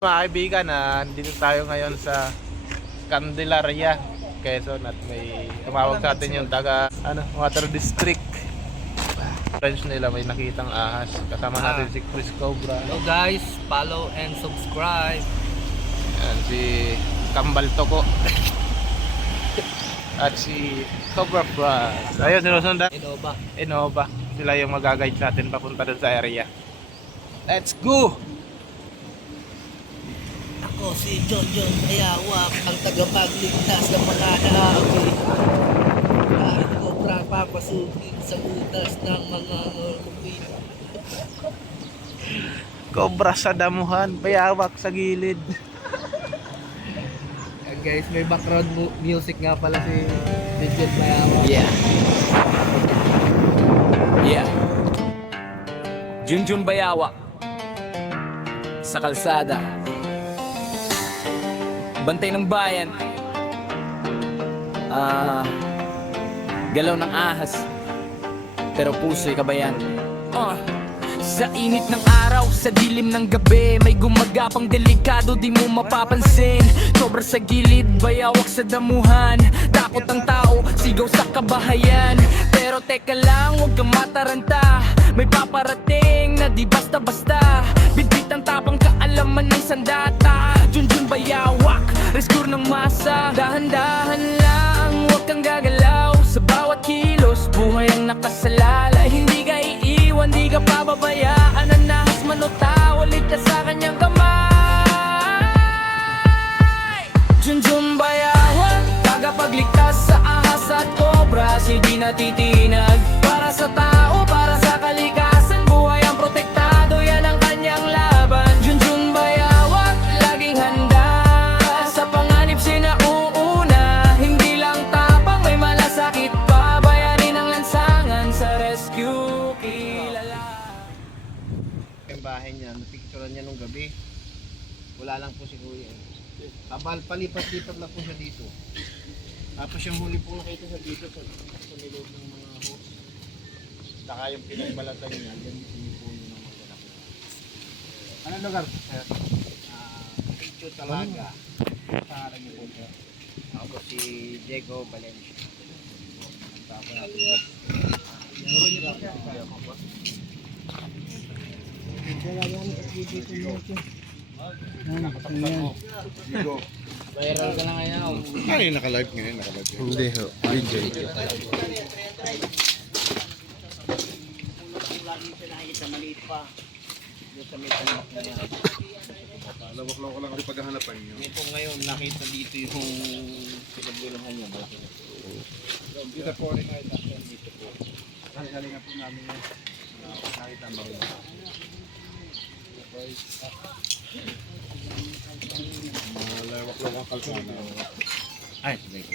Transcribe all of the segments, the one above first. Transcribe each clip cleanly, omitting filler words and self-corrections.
Mga kaibigan, dito tayo ngayon sa Candelaria, Quezon, at may tumawag sa atin yung taga Water District. Friends nila, may nakitang ahas. Kasama natin si Chris Cobra. Hello guys, follow and subscribe. Yan, si Kambal Toko. At si Cobra Plus. Ayun, sinusundan. Innova. Sila yung mag-guide sa atin papunta doon sa area. Let's go! Ako si John Ayawak, ang tagapagligtas ng mga naawi. Kahit Cobra papasukin sa utas ng mga ngulupin. Cobra sa damuhan, payawak sa gilid. Guys, may background music nga pala si John Ayawak. Yeah. Junjun Bayawak sa kalsada, bantay ng bayan, galaw ng ahas, pero puso'y kabayan. Sa init ng araw, sa dilim ng gabi, may gumagapang delikado di mo mapapansin. Sobra sa gilid, bayawak sa damuhan, takot ang tao, sigaw sa kabahayan. Pero teka lang, huwag kang mataranta, may paparating na di basta-basta. Bitbit ang tapang kaalaman ng sandata. Junjun Bayawak, rescue ng masa. Dahan-dahan lang, huwag kang gagalaw. Sa bawat kilos, buhay ang nakasalalay. Hindi ka iiwan, di ka pababayaan. Ang nahas manutaw, ligtas sa kanyang kamay. Junjun Bayawak, tagapagligtas sa ahas at kobra. Hindi natitinag para sa tao, para sa kalikasan. Buhay ang protektado, yan ang kanyang laban. Junjun Bayawak, laging handa sa panganib, sinauuna. Hindi lang tapang, may malasakit pa. Bayanin ang lansangan sa rescue, kilala. Yung bahay niya, napicturean niya nung gabi. Wala lang po si Kuya. Palipat-lipat lang po siya dito. Tapos yung huli po nakita siya dito sa niloob ng mga hose. Saka yung pinagbalatan niya, yan yung puno ng mga lalaki. Anong lugar? Piccho Talaga. Sa harang niyo po siya. Ako si Diego Valencia. Tapos natin. Nuro niyo po siya. Viral ka na ngayon. Ay, naka-live ngayon, naka-live. Hindi ho, video. Lagi siya nakikita maliit pa. Doon sa may tanak na yan. Lawak-lawak ko lang ang paghahanapan nyo. Ito ngayon, nakita dito yung pinagbuluhan niya, malaki na. Dito po rin ay Dito po. galingan po namin yun. Nakita ang baril. Lawak-lawak ang kalsada. Ay, sige po.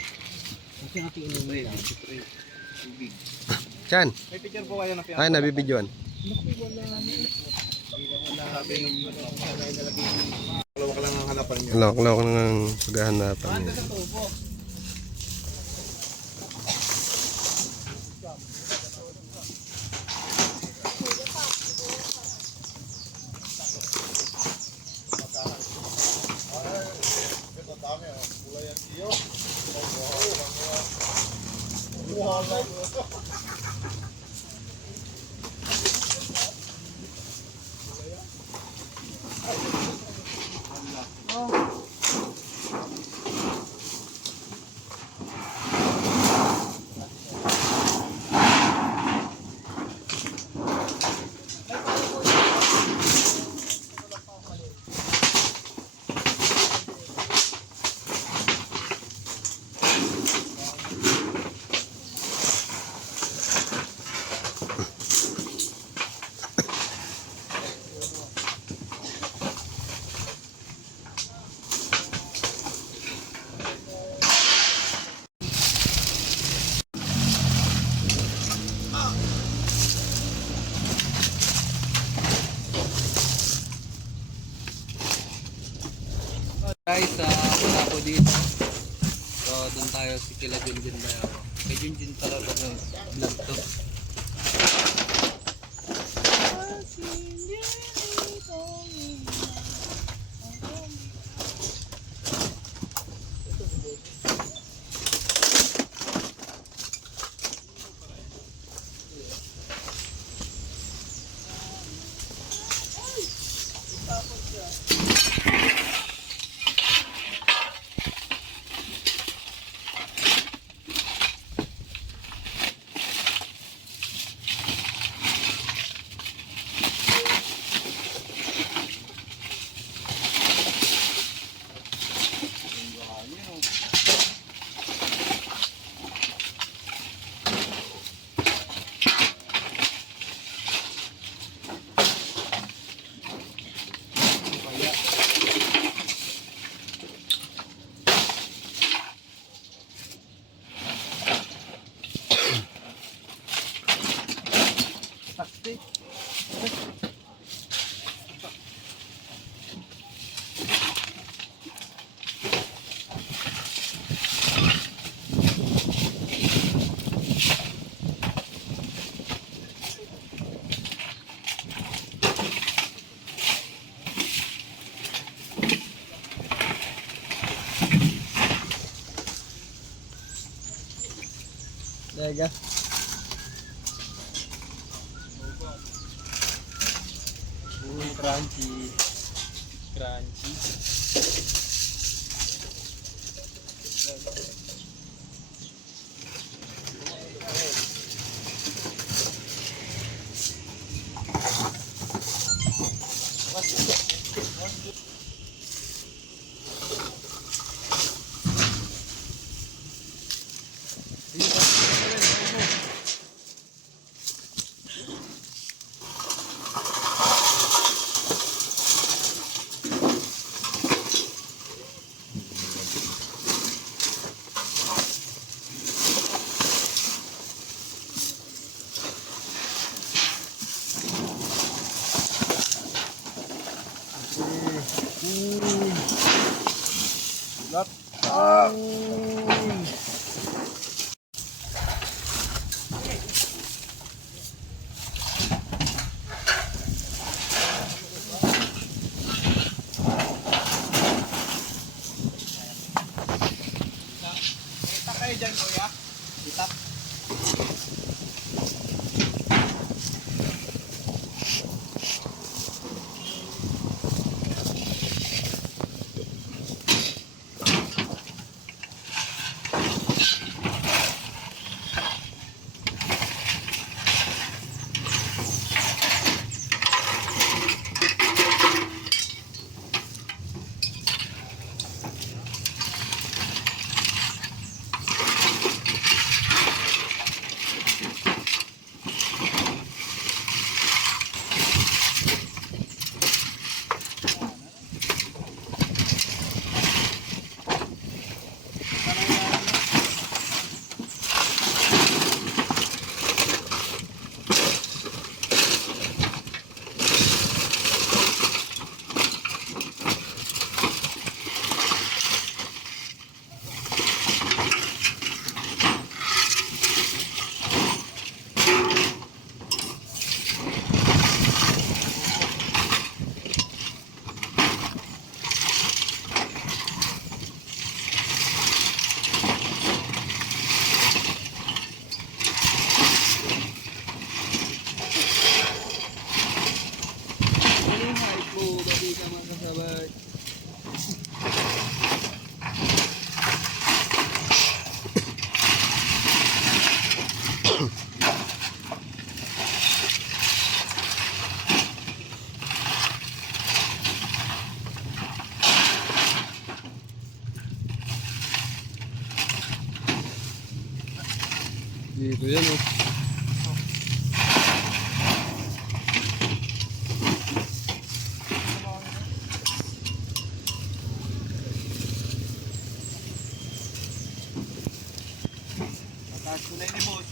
Kasi natin inuwi. Chan, May picture po kayo na ay nabibidyoan. Lawak lang ang hanapan nyo. Lawak ng paghahanapan niya. Guys, wala ko dito. So, doon tayo si kila Junjun Bayawak. Kay Junjun pala ba ng vlog to? Lega. Crunchy. Crunchy. Dito yan oh. Taas ko na yun, boss.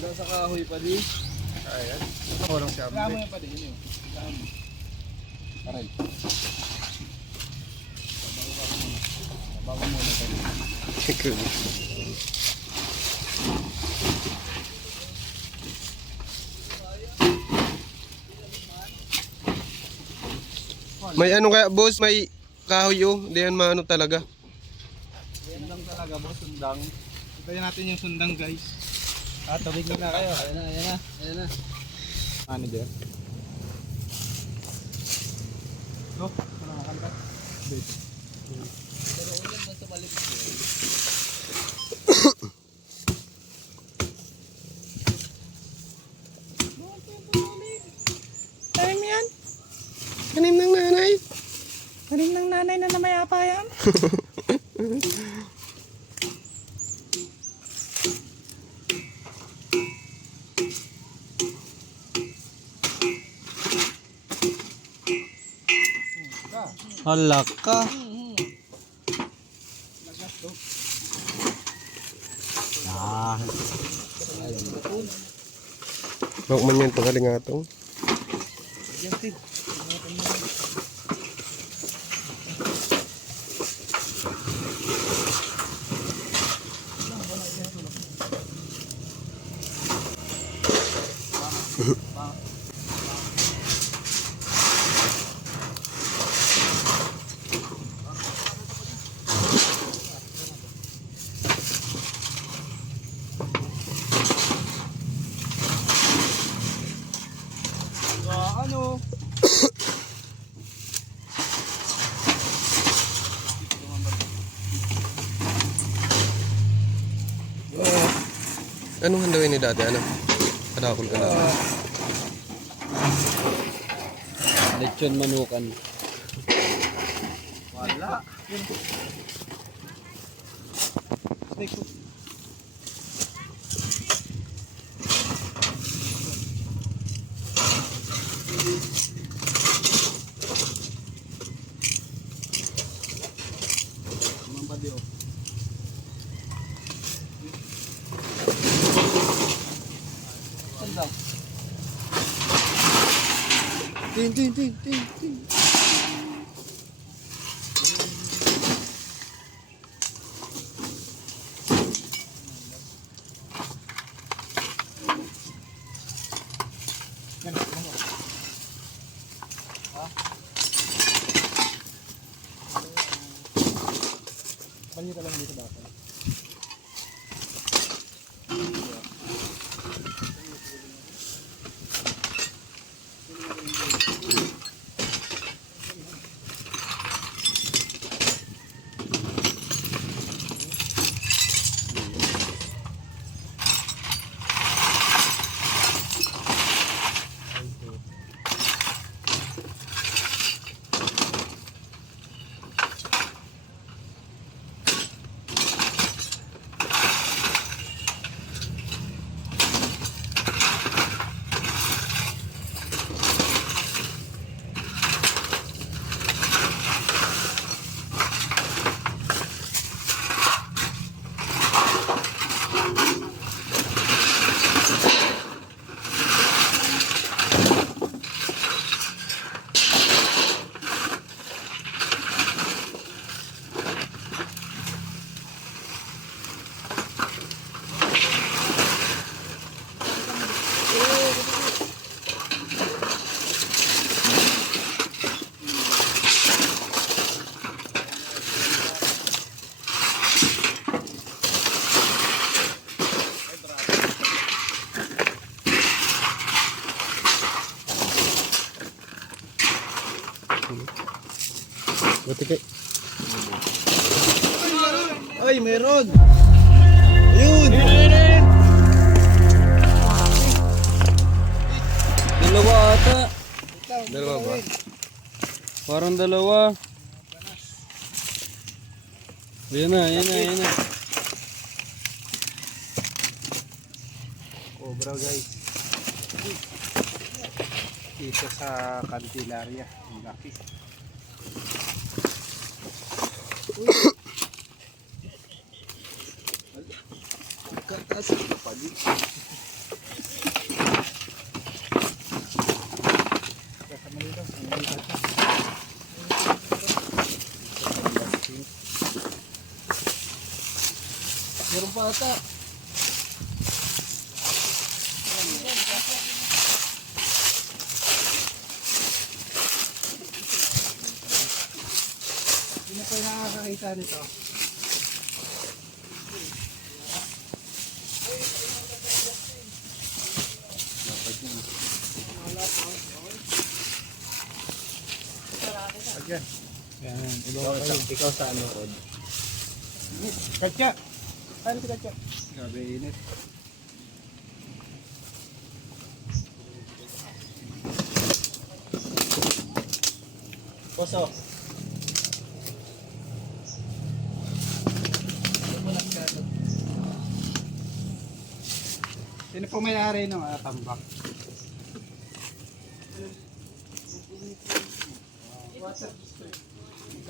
Hanggang sa kahoy pa di. Ayan. Walang siya. Kamo yan pa din yun. Aray. Bago muna tayo. May ano kaya boss, may kahoy oh. Hindi yan maano talaga. Sundang talaga, boss. Sundang. Itayin natin yung sundang, guys. Tubig na kayo. Ayan na. Manager. No, nakakanta. Pero ulan man sa malimit. Tanim yan. Tanim ng nanay. Tanim ng nanay na namayapa yan. Hala ka. Bak man yan tanggaling atong. Ano? Anong handawin ni dati? Ano? Kadakol ka na. Lechon manukan. Wala. Tin. Balik ka lang dito dapat. Buti kay. Ay, meron! Ayun! Dalawa ata. Dalawa ba? Parang dalawa. Ayan na. Oh, bro guys. Dito sa Candelaria, ang laki. Kataas na pali. Meron pa ata. Sino pa yung nakakakita nito? Yan. Yan. Ikaw sa ano, Rod? Katya. Ano si Katya? Grabe init. Poso. Sino po may-ari ng tambak?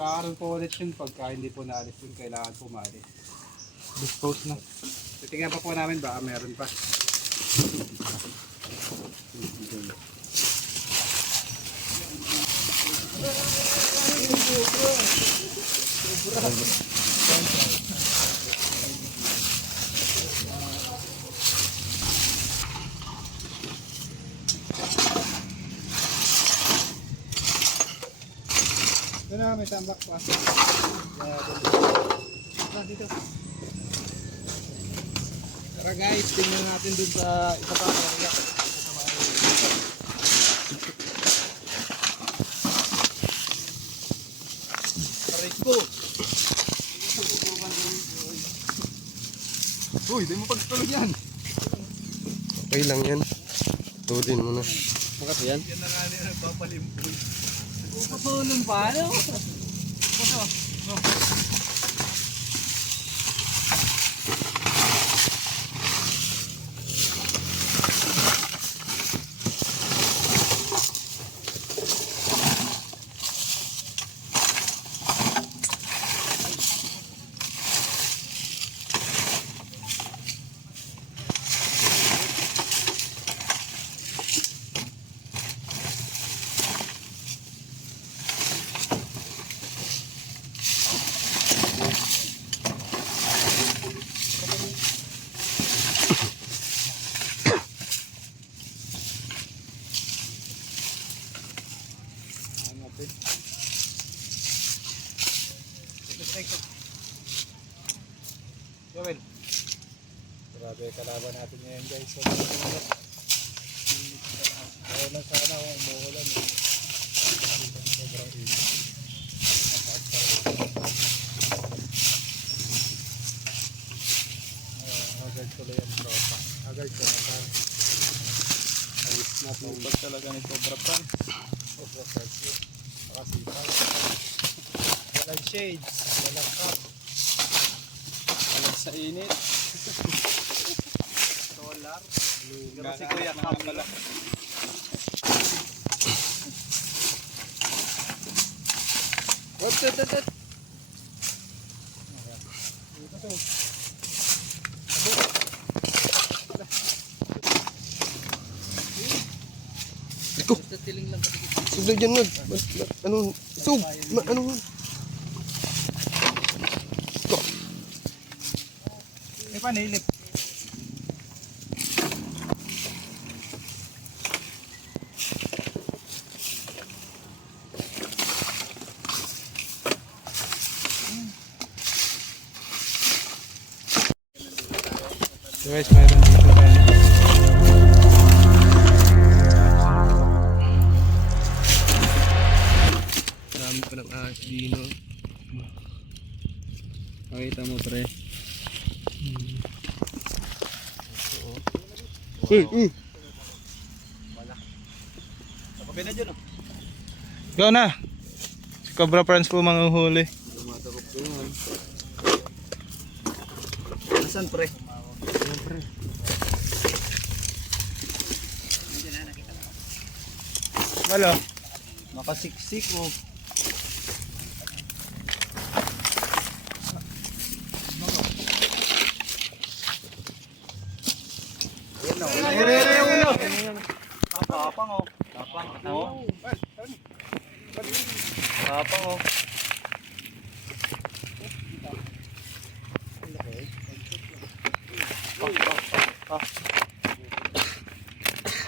Magkakaroon po ulit yun pagka hindi po naalis yun, kailangan po maalis. Dispose na. Titingnan pa po namin baka meron pa. Ito na, may tambak pa. Dito. Tara guys, tingnan natin dun sa isa pa area. Rico! Uy, di mo pagtulog yan! Okay lang yan. Tudin mo na. Makat yan? Yan na nga nila nagpapalimpoy. Puputulong pa, ano? Gawin. Grabe kalaban natin ngayon guys. So, na sana kung umuulan. Sobrang init. Agad tuloy ang tropa. Agad ko na ayos natin. Pag talaga ni Cobra Pan. Cobra Pan yun. Nakasipal. Walang shades. Walang cup. Walang sa init. Solar. Pero si Kuya Cam pala. What? Iko. Suglo dyan nga. Ano? Sug. Ano? Eh, panilip. So guys, mayroon dito tayo. Dami pa ng ahas dino. Pakita mo pre. Go na. Si Cobra Friends po manguhuli. Nasaan pre? Wala. Nakasiksik mo. Tapang oh. Tapang. Oh. Tapang oh.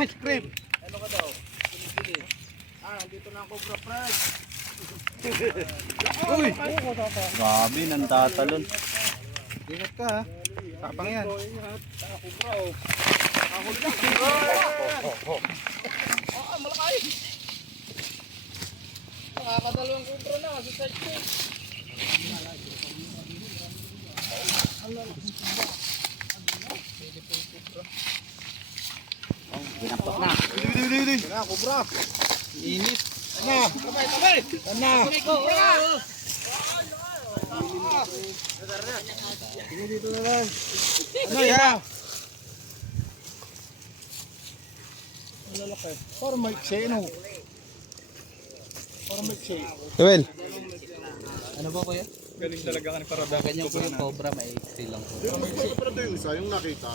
Ice cream. Ano ka daw? Pinipili. Nandito na ang Cobra Friends. Uy! Grabe, nantatalon. Ingat ka ha. Tapang yan. Nakakadalawang Cobra. Pinapok na. Na, kubra. Init. Na, kamay. Na. Sige dito na lang. Ano yan? Ang lalaki. Para may seno. Para may seno. Noel, Ano ba kuya? Galing talaga ka ni Parada. Ganyan po yung cobra, may XT lang po. Pero ito yung isa, yung nakita.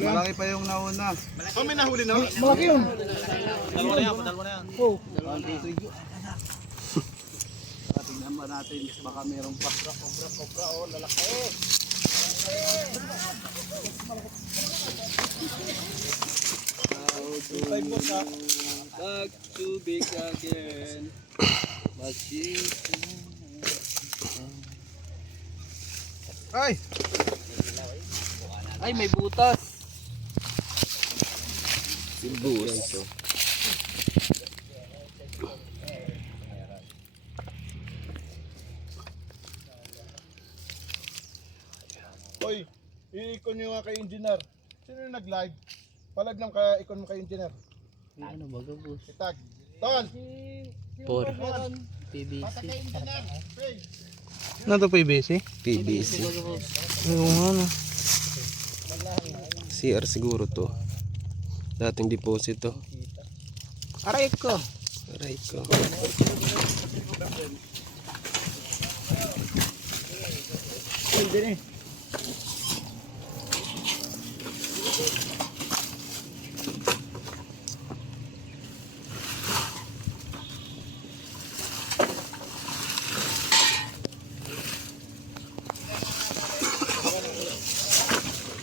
Malaki pa yung nauna. Oh, may nahuli na? Malaki yun. Dalawa na yan. Oh. Tingnan ba natin, baka meron pa. Cobra, oh, lalaki. Type mo sa Back to big again. Ay! Ay, may butas. Silbus. Hoy, i-ikon nyo nga kay engineer. Sino yung nag-live? Palag lang ka ikon mo kay engineer. Ano ba boss? Itag. Ton! Por PVC. Engineer! Hey! Ano to PBC? PBC. Yung ano? CR siguro to. Dating deposito. Aray ko. Aray ko. Hindi eh.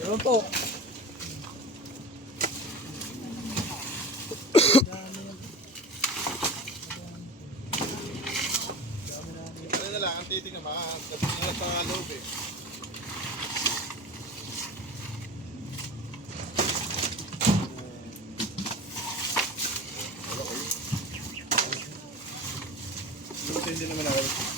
Ano to? Ano na lang, ang titig na kasi nga sa loob eh. Hindi naman ako.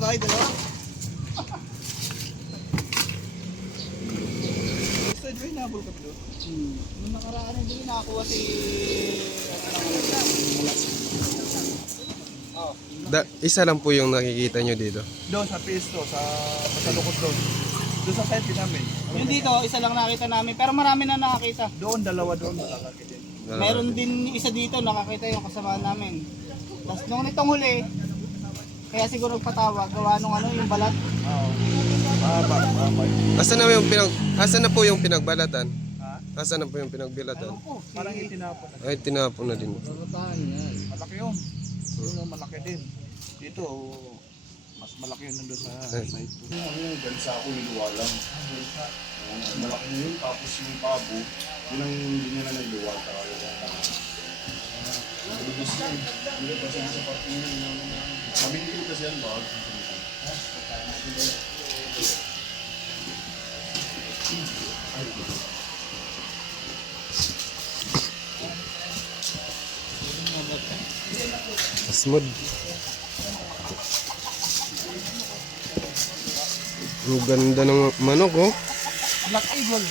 Bakit dalawa? Gusto nyo yung nabol ka bro? Nung nakaraan hindi nakakuha si Isa lang po yung nakikita nyo dito. Doon sa pisto, sa lukot doon. Doon sa site namin. yung dito, isa lang nakita namin pero marami na nakakita. Doon, dalawa doon malalaki din. Meron din isa dito nakakita yung kasama namin. Tapos nung nitong huli, kaya siguro patawag, gawa nung ano yung balat. Oo. Mahaba. Asan na po yung pinagbalatan? Ha? Asan na po yung pinagbilatan? Parang itinapon na. Ay, tinapon na din. Malaki yun. Doon malaki din. Dito, mas malaki yun nandun sa site ko. Yung gansa ako niluwalang. Malaki na yun, tapos yung pabo, yun ang hindi nyo na nagluwal. Lubos yun. Hindi ba siya sa parking yun? Sabi nyo kasi yan ba? Smooth. Ang ganda ng manok, oh. Black Eagle.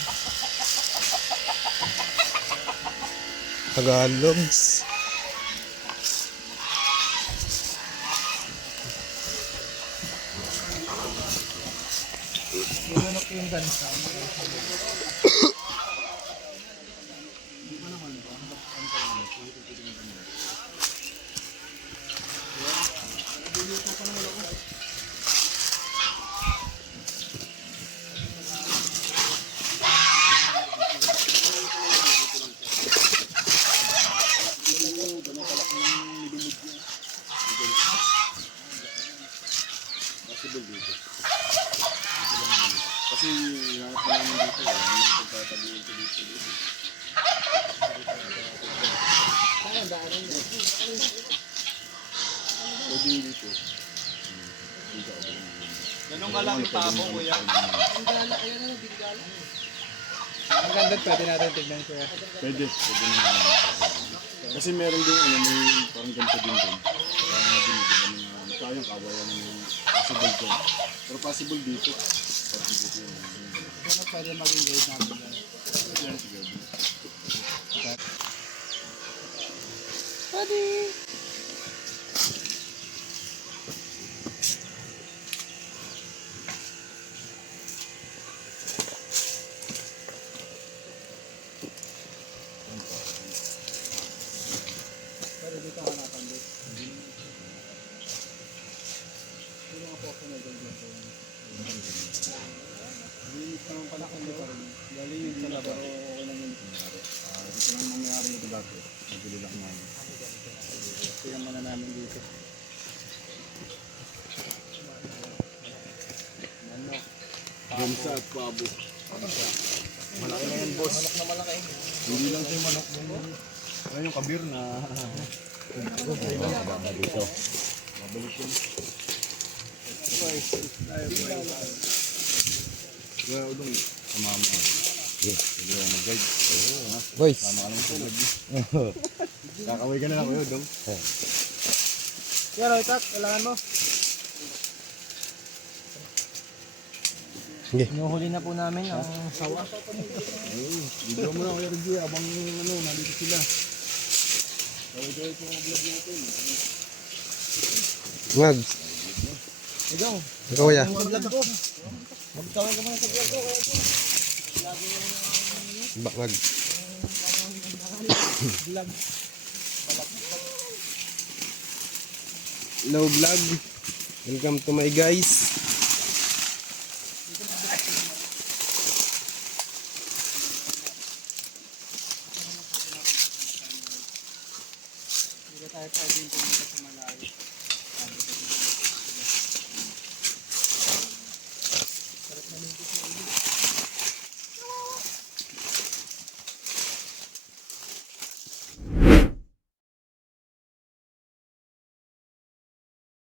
Tagalogs. Yung yung gansa. Ganun ka lang itabo, kuya. Ang gala, ayun na lang, bigala. Ang ganda, pwede natin tignan, kuya. Pwede naman. Kasi meron din ano, may parang ganito din doon. Kaya nga binibigyan ng kayang kawayan ng possible doon. Pero possible dito. Possible dito yun. Ganun pwede maging guide natin yan. Yan siguro. Pero dito ka napandig. Yung mga photo na ganito. Linis naman pala kung di pa rin. Galing yun sa labas. Pero okay lang yun. Ito lang nangyari nito dati. Nabili lang namin. Tingnan muna namin dito. Bumsa at pabo. Malaki na yan, boss. Hindi lang siya manok. Ayun yung kabir na. Dito. Mabalik yun. Kaya udong. Kamama. Hindi ako mag-guide. Boys. Tama ka lang sa lagi. Kakaway ka na lang kayo, Dong. Pero itak, kailangan mo. Inuhuli na po namin ang sawa. Video mo na kayo, Reggie, abang ano, nandito sila. Kaway-kaway po ang vlog natin. Ngag. Ikaw, Ikaw kuya. ang vlog ko. Magtawag ka muna sa vlog ko. Ngag. Hello vlog. Welcome to my guys. Hindi tayo pwede yung